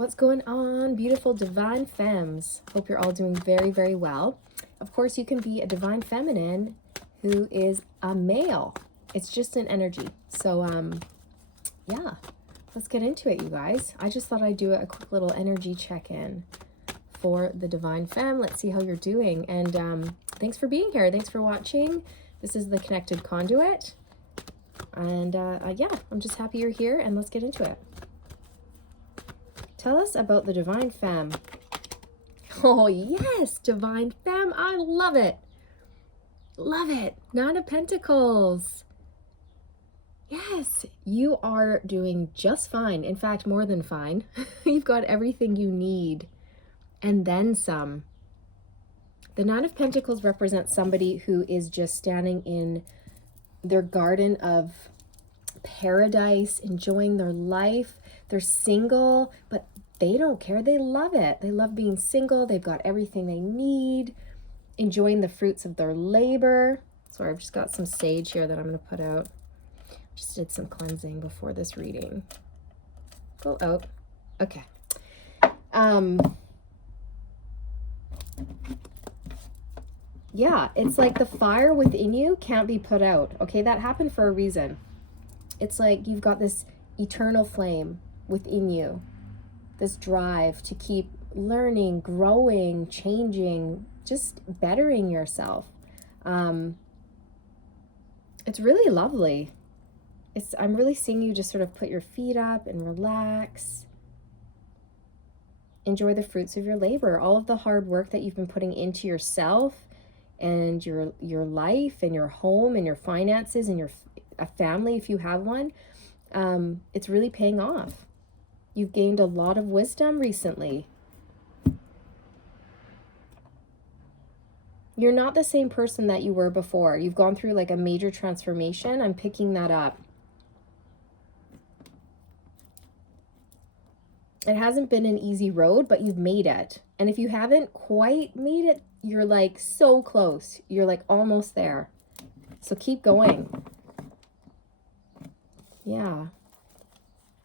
What's going on, beautiful divine femmes? Hope you're all doing very, very well. Of course, you can be a divine feminine who is a male. It's just an energy. So, yeah, let's get into it, you guys. I just thought I'd do a quick little energy check-in for the divine femme. Let's see how you're doing. And thanks for being here. Thanks for watching. This is the Connected Conduit. And yeah, I'm just happy you're here, and let's get into it. Tell us about the divine femme. Oh yes, divine femme. I love it. Love it. Nine of Pentacles. Yes, you are doing just fine. In fact, more than fine. You've got everything you need and then some. The Nine of Pentacles represents somebody who is just standing in their garden of paradise, enjoying their life. They're single, but they don't care. They love it. They love being single. They've got everything they need, enjoying the fruits of their labor. Sorry, I've just got some sage here that I'm going to put out. Just did some cleansing before this reading. Go out. Okay. Yeah, it's like the fire within you can't be put out. Okay, that happened for a reason. It's like you've got this eternal flame within you, this drive to keep learning, growing, changing, just bettering yourself. It's really lovely. I'm really seeing you just sort of put your feet up and relax. Enjoy the fruits of your labor, all of the hard work that you've been putting into yourself and your life and your home and your finances and a family if you have one. It's really paying off. You've gained a lot of wisdom recently. You're not the same person that you were before. You've gone through like a major transformation. I'm picking that up. It hasn't been an easy road, but you've made it. And if you haven't quite made it, you're like so close. You're like almost there. So keep going. Yeah.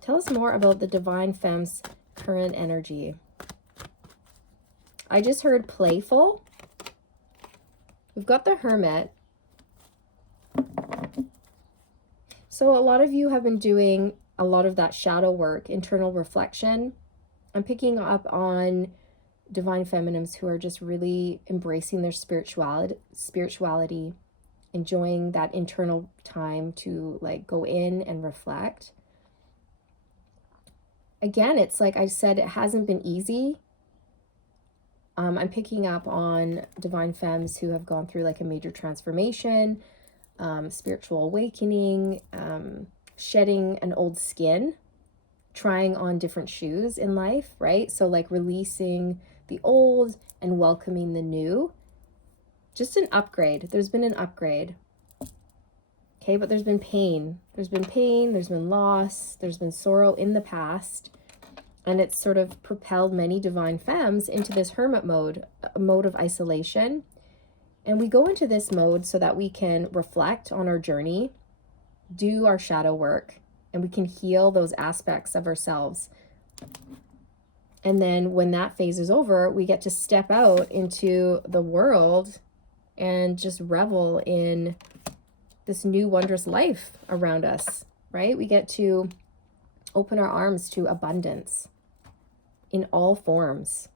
Tell us more about the divine femme's current energy. I just heard playful. We've got the Hermit. So a lot of you have been doing a lot of that shadow work, internal reflection. I'm picking up on divine feminines who are just really embracing their spirituality, enjoying that internal time to like go in and reflect. Again, it's like I said, it hasn't been easy. I'm picking up on divine femmes who have gone through like a major transformation, spiritual awakening, shedding an old skin, trying on different shoes in life, right? So like releasing the old and welcoming the new. Just an upgrade. There's been an upgrade. Okay, but there's been pain. There's been pain, there's been loss, there's been sorrow in the past. And it's sort of propelled many divine femmes into this hermit mode, a mode of isolation. And we go into this mode so that we can reflect on our journey, do our shadow work, and we can heal those aspects of ourselves. And then when that phase is over, we get to step out into the world and just revel in this new wondrous life around us, right? We get to open our arms to abundance in all forms.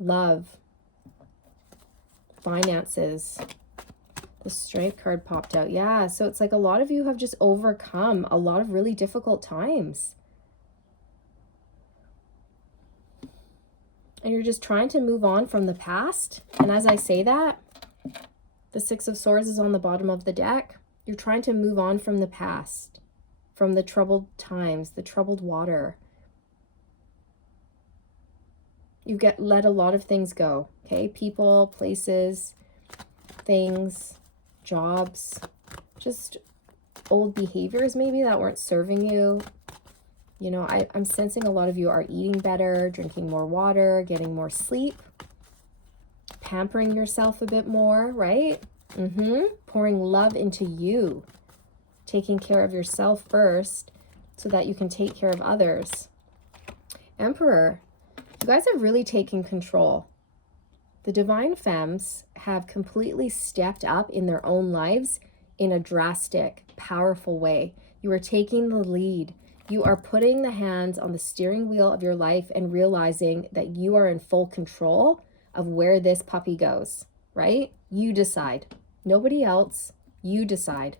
Love, finances. The Strength card popped out. Yeah, so it's like a lot of you have just overcome a lot of really difficult times. And you're just trying to move on from the past. And as I say that, the Six of Swords is on the bottom of the deck. You're trying to move on from the past, from the troubled times, the troubled water. You let a lot of things go, okay? People, places, things, jobs, just old behaviors maybe that weren't serving you. You know, I'm sensing a lot of you are eating better, drinking more water, getting more sleep, pampering yourself a bit more, right? Pouring love into you, taking care of yourself first so that you can take care of others. Emperor. You guys have really taken control. The Divine Femmes have completely stepped up in their own lives in a drastic, powerful way. You are taking the lead. You are putting the hands on the steering wheel of your life and realizing that you are in full control of where this puppy goes, right? You decide. Nobody else. You decide.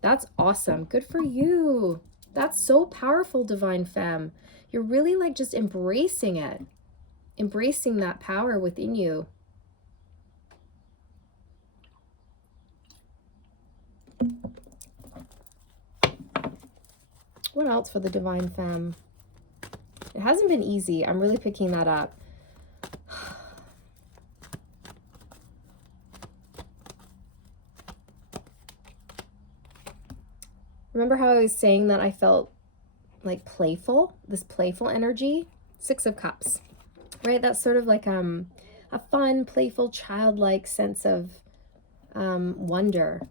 That's awesome. Good for you. That's so powerful, Divine Femme. You're really like just embracing it, embracing that power within you. What else for the Divine Femme? It hasn't been easy. I'm really picking that up. Remember how I was saying that I felt like playful, this playful energy? Six of Cups, right? That's sort of like a fun, playful, childlike sense of wonder.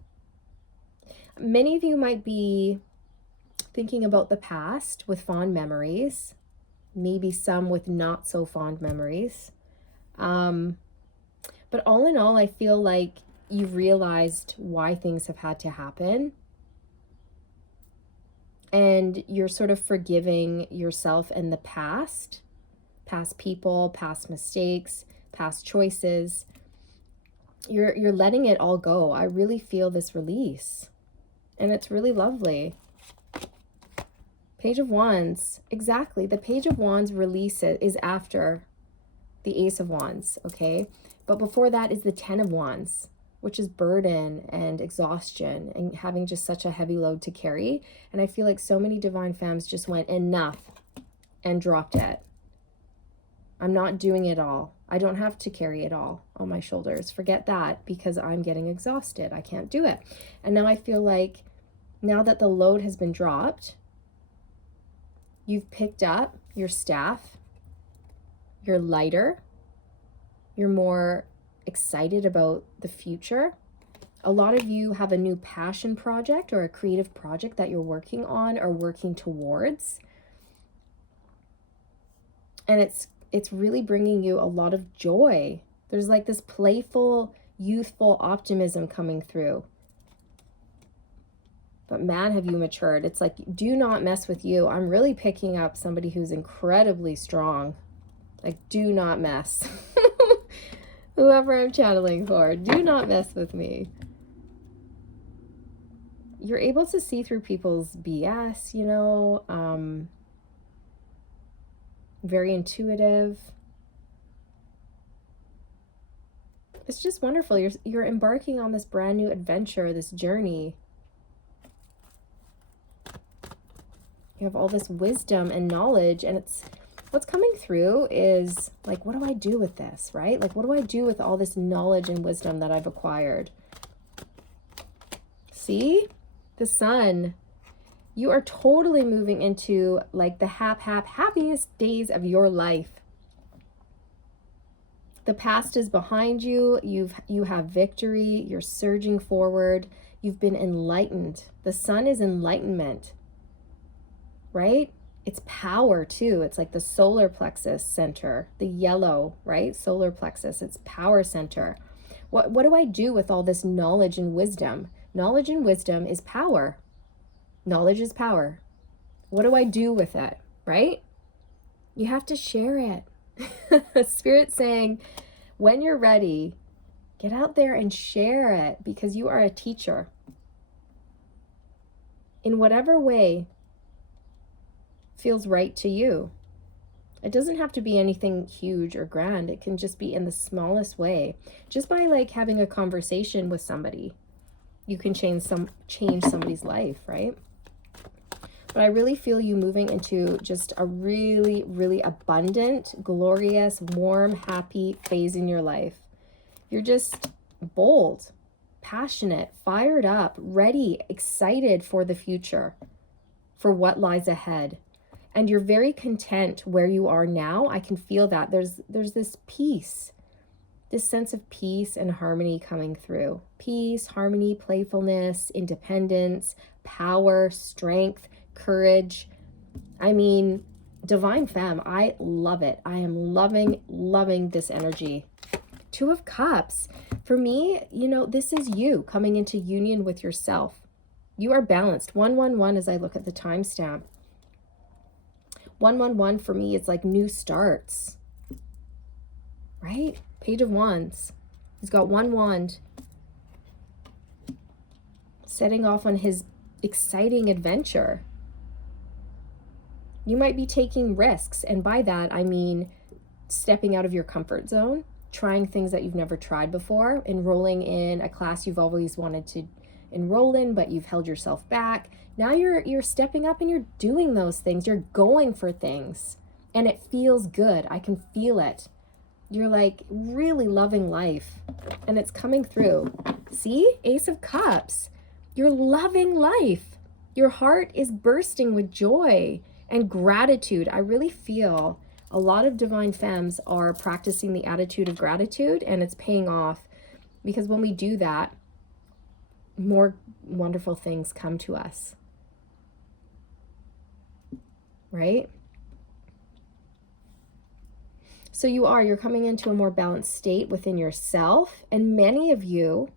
Many of you might be thinking about the past with fond memories, maybe some with not so fond memories. But all in all, I feel like you've realized why things have had to happen. And you're sort of forgiving yourself and the past people, past mistakes, past choices. You're letting it all go. I really feel this release. And it's really lovely. Page of Wands. Exactly. The Page of Wands release is after the Ace of Wands, okay? But before that is the Ten of Wands, which is burden and exhaustion and having just such a heavy load to carry. And I feel like so many Divine Femmes just went enough and dropped it. I'm not doing it all. I don't have to carry it all on my shoulders. Forget that, because I'm getting exhausted. I can't do it. And now I feel like now that the load has been dropped, you've picked up your staff, you're lighter, you're more excited about the future. A lot of you have a new passion project or a creative project that you're working on or working towards. And it's really bringing you a lot of joy. There's like this playful, youthful optimism coming through. But man, have you matured. It's like, do not mess with you. I'm really picking up somebody who's incredibly strong. Like, do not mess. Whoever I'm channeling for, do not mess with me. You're able to see through people's BS, you know, very intuitive. It's just wonderful. You're embarking on this brand new adventure, this journey. You have all this wisdom and knowledge, and what's coming through is like, what do I do with this, right? Like, what do I do with all this knowledge and wisdom that I've acquired? See? The Sun. You are totally moving into like the happiest days of your life. The past is behind you. You have victory. You're surging forward. You've been enlightened. The Sun is enlightenment, right? It's power too. It's like the solar plexus center, the yellow, right? Solar plexus. It's power center. What do I do with all this knowledge and wisdom? Knowledge and wisdom is power. Knowledge is power. What do I do with it, right? You have to share it. Spirit saying, when you're ready, get out there and share it, because you are a teacher. In whatever way feels right to you. It doesn't have to be anything huge or grand. It can just be in the smallest way. Just by like having a conversation with somebody, you can change somebody's life, right? But I really feel you moving into just a really, really abundant, glorious, warm, happy phase in your life. You're just bold, passionate, fired up, ready, excited for the future, for what lies ahead. And you're very content where you are now. I can feel that. There's this peace, this sense of peace and harmony coming through. Peace, harmony, playfulness, independence, power, strength, courage. I mean, Divine Femme, I love it. I am loving this energy. Two of Cups. For me, you know, this is you coming into union with yourself. You are balanced. 111 as I look at the timestamp. 111 for me is like new starts. Right? Page of Wands. He's got one wand. Setting off on his exciting adventure. You might be taking risks, and by that I mean stepping out of your comfort zone, trying things that you've never tried before, enrolling in a class you've always wanted to enroll in but you've held yourself back. Now you're stepping up and you're doing those things. You're going for things and it feels good. I can feel it. You're like really loving life and it's coming through. See? Ace of Cups. You're loving life. Your heart is bursting with joy and gratitude. I really feel a lot of Divine Femmes are practicing the attitude of gratitude, and it's paying off, because when we do that, more wonderful things come to us. Right? So you're coming into a more balanced state within yourself, and many of you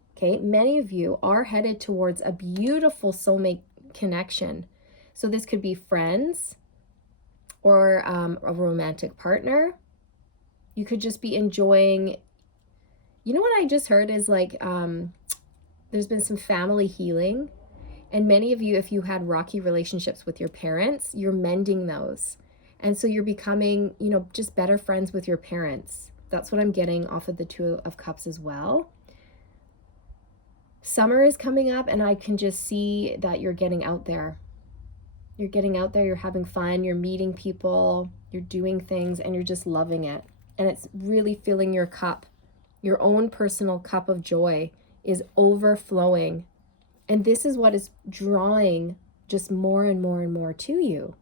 are headed towards a beautiful soulmate connection. So this could be friends or a romantic partner. You could just be enjoying, you know what I just heard is like, there's been some family healing. And many of you, if you had rocky relationships with your parents, you're mending those. And so you're becoming, you know, just better friends with your parents. That's what I'm getting off of the Two of Cups as well. Summer is coming up and I can just see that you're getting out there. You're getting out there, you're having fun, you're meeting people, you're doing things, and you're just loving it. And it's really filling your cup. Your own personal cup of joy is overflowing. And this is what is drawing just more and more and more to you.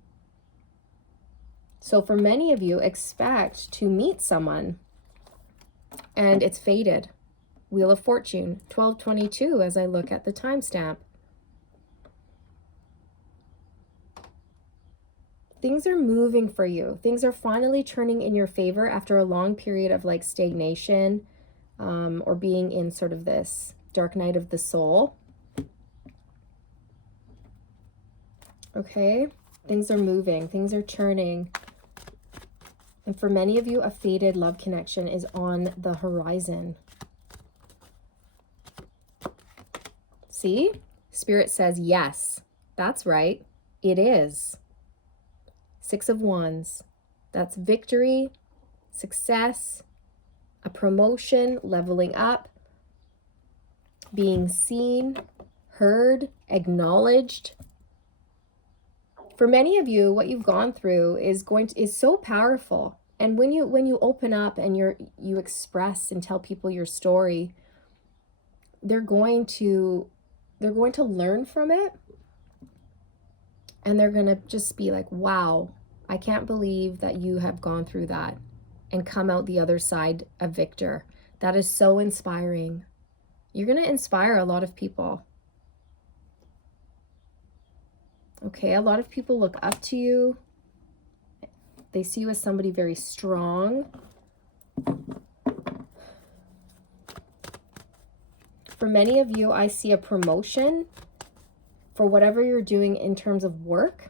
So for many of you, expect to meet someone and it's fated. Wheel of Fortune, 1222 as I look at the timestamp. Things are moving for you. Things are finally turning in your favor after a long period of like stagnation or being in sort of this dark night of the soul. Okay, things are moving, things are turning. And for many of you, a fated love connection is on the horizon. See? Spirit says, yes, that's right, it is. Six of Wands. That's victory, success, a promotion, leveling up, being seen, heard, acknowledged. For many of you, what you've gone through is so powerful. And when you open up and you express and tell people your story, they're going to learn from it. And they're going to just be like, wow, I can't believe that you have gone through that and come out the other side a victor. That is so inspiring. You're going to inspire a lot of people. Okay, a lot of people look up to you. They see you as somebody very strong. For many of you, I see a promotion for whatever you're doing in terms of work.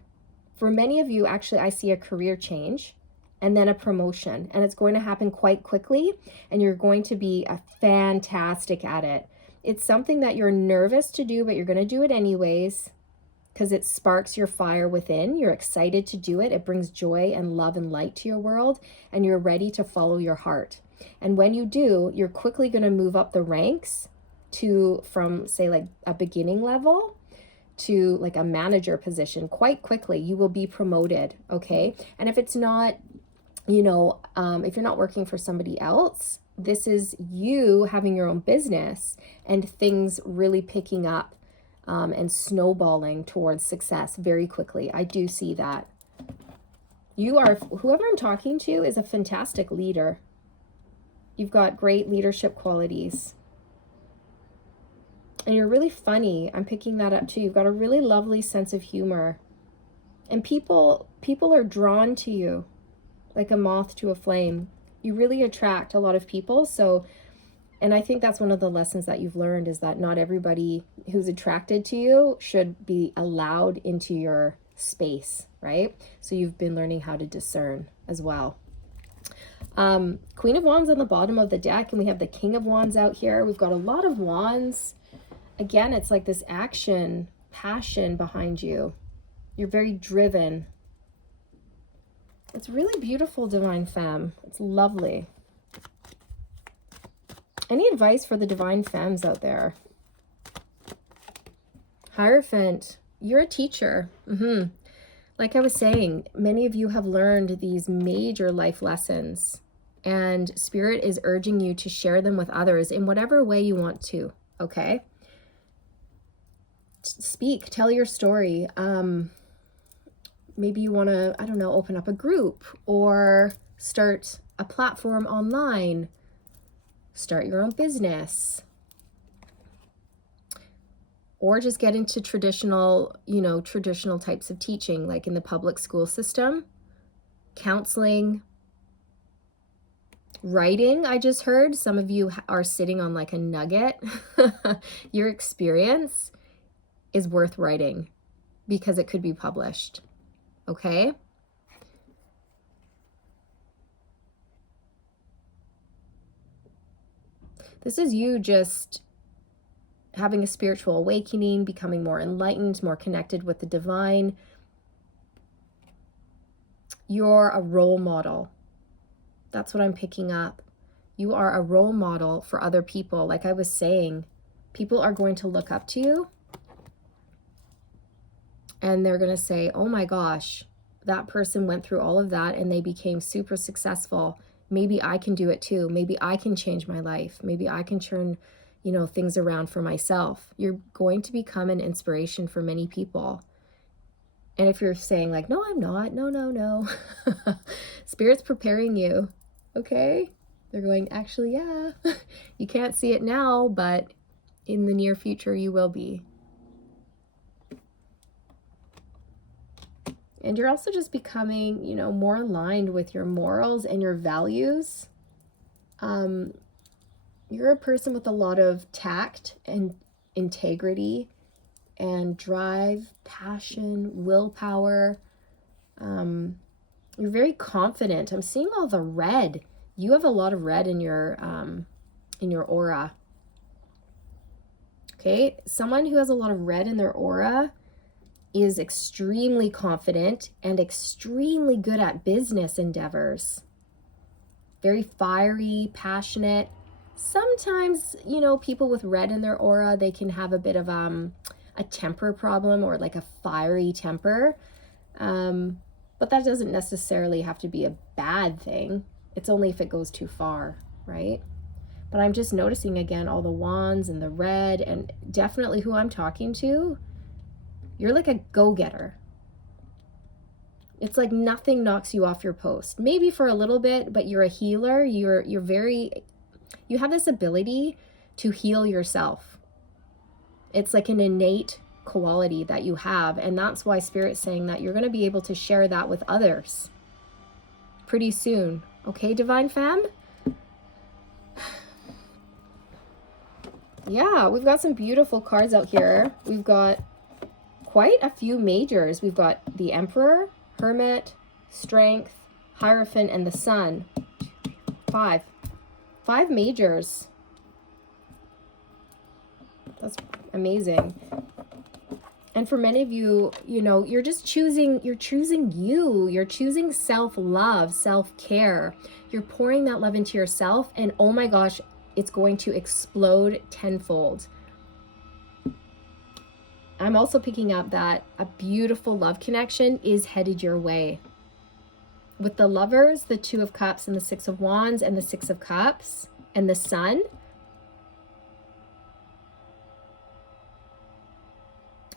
For many of you, actually, I see a career change and then a promotion, and it's going to happen quite quickly, and you're going to be fantastic at it. It's something that you're nervous to do, but you're going to do it anyways because it sparks your fire within. You're excited to do it. It brings joy and love and light to your world, and you're ready to follow your heart. And when you do, you're quickly going to move up the ranks from say like a beginning level to like a manager position quite quickly. You will be promoted, okay? And if it's not, you know, if you're not working for somebody else, this is you having your own business and things really picking up and snowballing towards success very quickly. I do see that. Whoever I'm talking to is a fantastic leader. You've got great leadership qualities. And you're really funny. I'm picking that up too. You've got a really lovely sense of humor. And people are drawn to you like a moth to a flame. You really attract a lot of people. So, and I think that's one of the lessons that you've learned, is that not everybody who's attracted to you should be allowed into your space, right? So you've been learning how to discern as well. Queen of Wands on the bottom of the deck, and we have the King of Wands out here. We've got a lot of wands. Again, it's like this action, passion behind you. You're very driven. It's really beautiful, Divine Femme. It's lovely. Any advice for the Divine Femmes out there? Hierophant, you're a teacher. Like I was saying, many of you have learned these major life lessons, and Spirit is urging you to share them with others in whatever way you want to, okay? Speak, tell your story. Maybe you want to, I don't know, open up a group or start a platform online, start your own business, or just get into traditional, traditional types of teaching, like in the public school system, counseling, writing. I just heard some of you are sitting on like a nugget. Your experience is worth writing because it could be published. Okay? This is you just having a spiritual awakening, becoming more enlightened, more connected with the divine. You're a role model. That's what I'm picking up. You are a role model for other people. Like I was saying, people are going to look up to you and they're going to say, oh my gosh, that person went through all of that and they became super successful. Maybe I can do it too. Maybe I can change my life. Maybe I can turn, things around for myself. You're going to become an inspiration for many people. And if you're saying like, no, I'm not, no. Spirit's preparing you, okay? They're going, actually, yeah, you can't see it now, but in the near future, you will be. And you're also just becoming, more aligned with your morals and your values. You're a person with a lot of tact and integrity and drive, passion, willpower. You're very confident. I'm seeing all the red. You have a lot of red in your aura. Okay, someone who has a lot of red in their aura is extremely confident and extremely good at business endeavors. Very fiery, passionate. Sometimes, people with red in their aura, they can have a bit of a temper problem or like a fiery temper. But that doesn't necessarily have to be a bad thing. It's only if it goes too far, right? But I'm just noticing again all the wands and the red, and definitely who I'm talking to, you're like a go-getter. It's like nothing knocks you off your post. Maybe for a little bit, but you're a healer. You have this ability to heal yourself. It's like an innate quality that you have, and that's why Spirit's saying that you're going to be able to share that with others pretty soon. Okay, Divine Femme? Yeah, we've got some beautiful cards out here. We've got quite a few majors. We've got the Emperor, Hermit, Strength, Hierophant, and the Sun. Five majors. That's amazing. And for many of you, you're just choosing you. You're choosing self-love, self-care. You're pouring that love into yourself, and oh my gosh, it's going to explode tenfold. I'm also picking up that a beautiful love connection is headed your way. With the Lovers, the Two of Cups, and the Six of Wands, and the Six of Cups, and the Sun,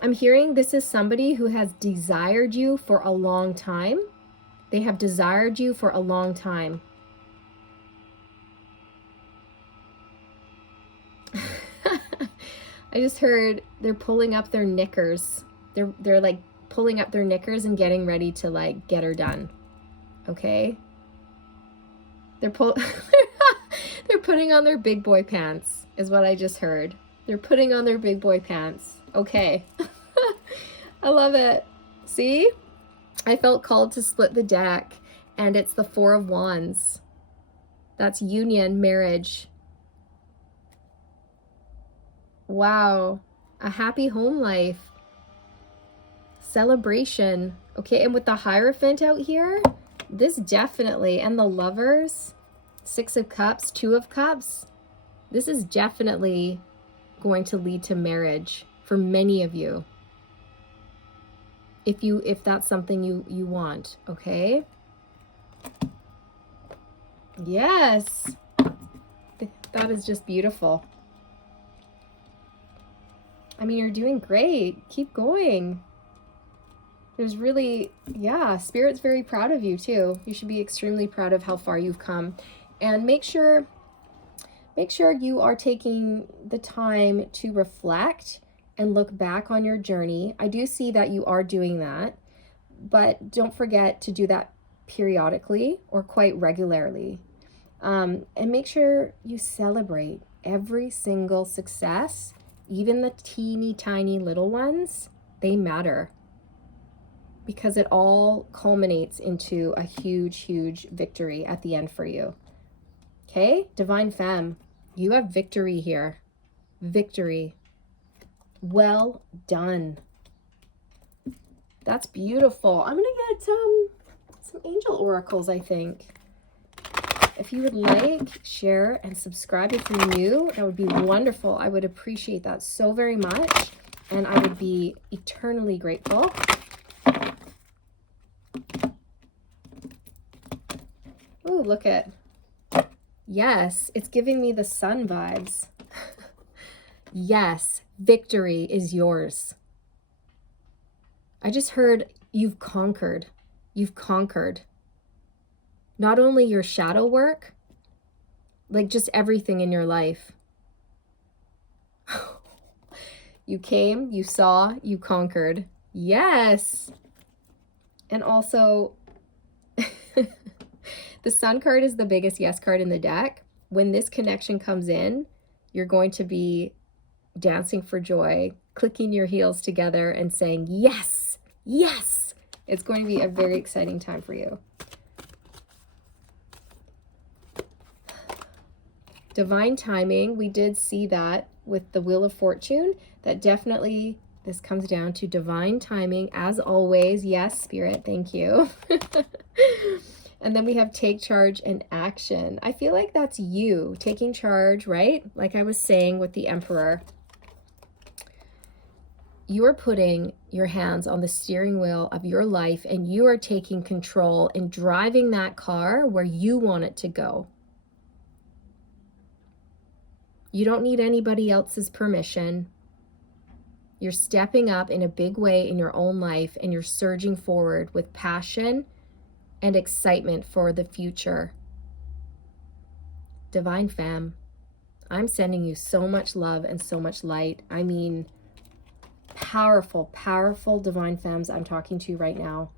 I'm hearing this is somebody who has desired you for a long time. They have desired you for a long time. I just heard they're pulling up their knickers. They're like pulling up their knickers and getting ready to like get her done. Okay? They're they're putting on their big boy pants, is what I just heard. They're putting on their big boy pants. Okay. I love it. See? I felt called to split the deck, and it's the Four of Wands. That's union, marriage. Wow. A happy home life. Celebration. Okay, and with the Hierophant out here, this definitely, and the Lovers, Six of Cups, Two of Cups, this is definitely going to lead to marriage for many of you. If that's something you want, okay? Yes. That is just beautiful. I mean, you're doing great. Keep going. There's really, yeah, Spirit's very proud of you too. You should be extremely proud of how far you've come. And make sure you are taking the time to reflect and look back on your journey. I do see that you are doing that, but don't forget to do that periodically or quite regularly. And make sure you celebrate every single success, even the teeny tiny little ones. They matter, because it all culminates into a huge, huge victory at the end for you. Okay, Divine Femme, you have victory here. Victory. Well done. That's beautiful. I'm gonna get some angel oracles, I think. If you would like, share, and subscribe if you're new, that would be wonderful. I would appreciate that so very much, and I would be eternally grateful. Oh, look at, yes, it's giving me the sun vibes. Yes, victory is yours. I just heard you've conquered. You've conquered. Not only your shadow work, like just everything in your life. You came, you saw, you conquered. Yes. And also, the Sun card is the biggest yes card in the deck. When this connection comes in, you're going to be dancing for joy, clicking your heels together and saying, yes, yes. It's going to be a very exciting time for you. Divine timing, we did see that with the Wheel of Fortune, that definitely this comes down to divine timing as always. Yes, Spirit, thank you. And then we have take charge and action. I feel like that's you taking charge, right? Like I was saying with the Emperor, you are putting your hands on the steering wheel of your life and you are taking control and driving that car where you want it to go. You don't need anybody else's permission. You're stepping up in a big way in your own life and you're surging forward with passion and excitement for the future. Divine Femme, I'm sending you so much love and so much light. I mean, powerful, powerful Divine Femmes I'm talking to right now.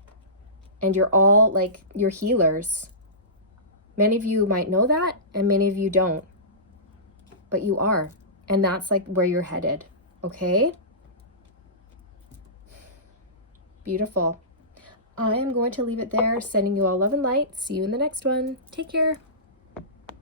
And you're all like, you're healers. Many of you might know that and many of you don't. But you are. And that's like where you're headed. Okay? Beautiful. I am going to leave it there, sending you all love and light. See you in the next one. Take care.